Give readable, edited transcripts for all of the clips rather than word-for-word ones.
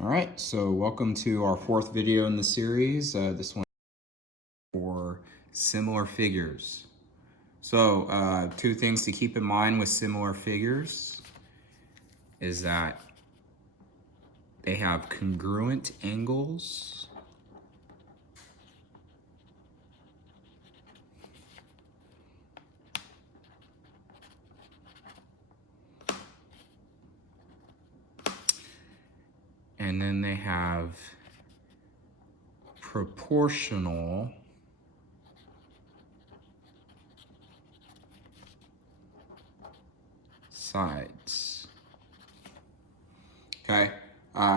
All right, so welcome to our fourth video in the series. This one for similar figures. So two things to keep in mind with similar figures is that they have congruent angles and then they have proportional sides. Okay,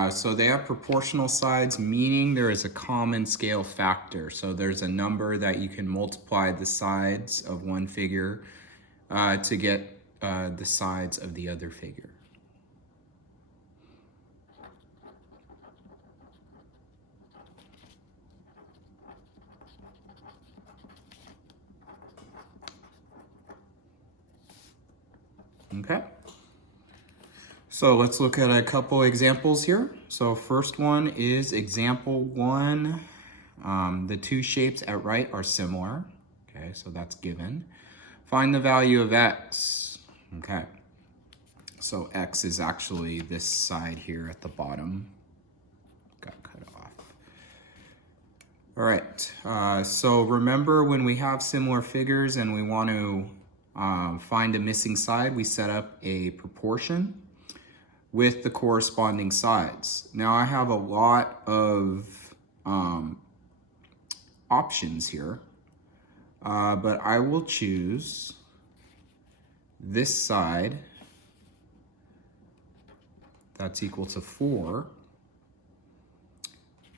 so they have proportional sides, meaning there is a common scale factor. So there's a number that you can multiply the sides of one figure to get the sides of the other figure. Okay. So let's look at a couple examples here. So first one is example 1. The two shapes at right are similar. Okay, so that's given. Find the value of x. Okay. So x is actually this side here at the bottom. Got cut off. All right, so remember when we have similar figures and we want to find a missing side, we set up a proportion with the corresponding sides. Now I have a lot of options here, but I will choose this side that's equal to 4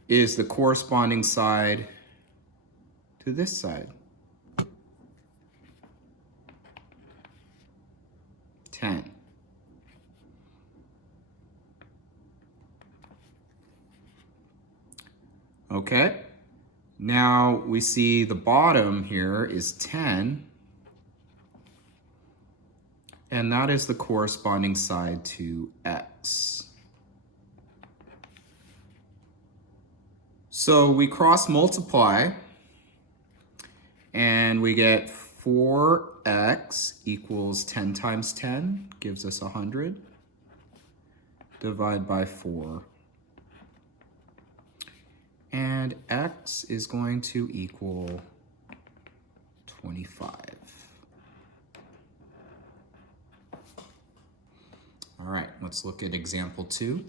is the corresponding side to this side, 10. Okay, now we see the bottom here is 10, and that is the corresponding side to x. So we cross multiply, and we get 4x equals 10 times 10, gives us 100. Divide by 4. And x is going to equal 25. All right, let's look at example 2.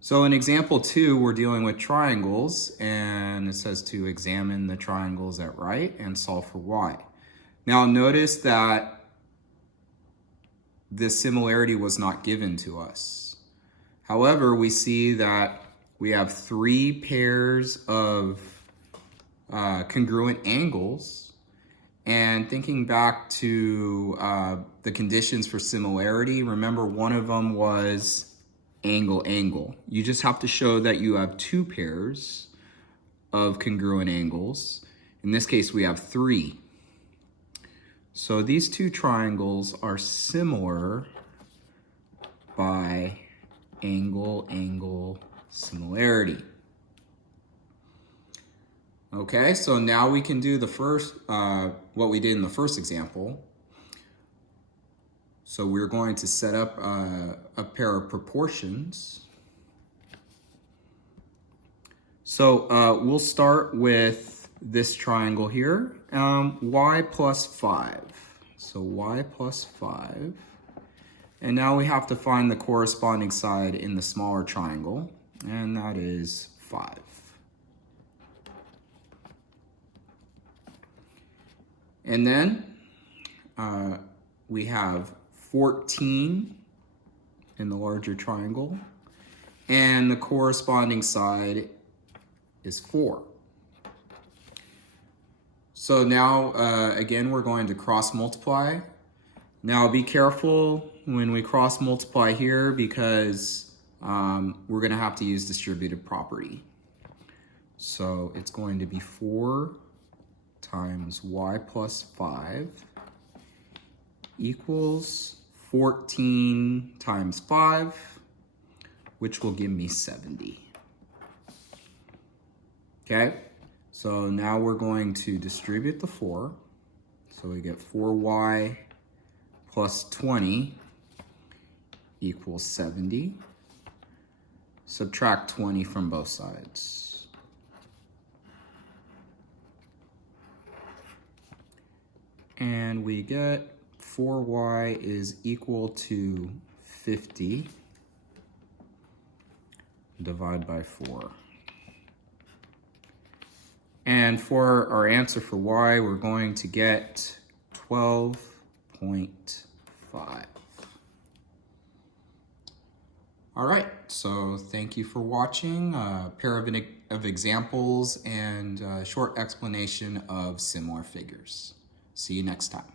So in example 2, we're dealing with triangles, and it says to examine the triangles at right and solve for y. Now notice that the similarity was not given to us. However, we see that we have 3 pairs of congruent angles, and thinking back to the conditions for similarity, remember one of them was angle. You just have to show that you have 2 pairs of congruent angles. In this case, we have 3. So these 2 triangles are similar by angle similarity. Okay, so now we can do the first, what we did in the first example. So we're going to set up a pair of proportions. So we'll start with this triangle here, y plus 5. So y plus 5. And now we have to find the corresponding side in the smaller triangle, and that is 5. And then we have 14 in the larger triangle, and the corresponding side is 4. So now, again, we're going to cross multiply. Now be careful when we cross multiply here because we're going to have to use distributive property. So it's going to be 4 times y plus 5 equals 14 times 5, which will give me 70. Okay, so now we're going to distribute the 4. So we get 4y plus 20 equals 70. Subtract 20 from both sides. And we get 4y is equal to 50. Divide by 4. And for our answer for y, we're going to get 12.5. All right, so thank you for watching a pair of examples and a short explanation of similar figures. See you next time.